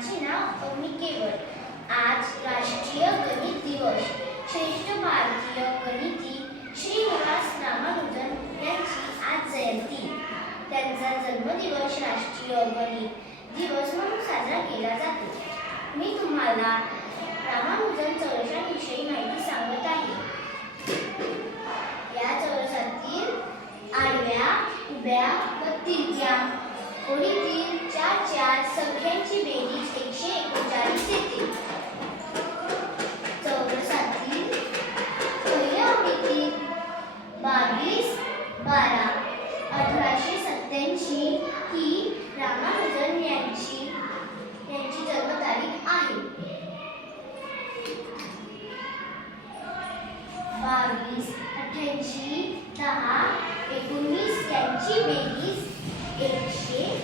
माझे नाव अवनी केवळ. आज राष्ट्रीय गणित दिवस. श्रेष्ठ भारतीय गणिती श्रीनिवास रामानुजन यांची आज जयंती. त्यांचा जन्मदिवस राष्ट्रीय गणित दिवस म्हणून साजरा केला जातो. मी तुम्हाला रामानुजन चौरसांविषयी माहिती सांगत आहे. या चौरसातील आडव्या, उभ्या व तिरक्या ओळीतील 4 संख्यांची बेरीज 139 येते. चौरसातील पहिल्या ओळीतील 22, 12, 1887 ही रामानुजन यांची जन्मतारीख आहे. 22, 88, 10, 19 यांची बेरीज 139.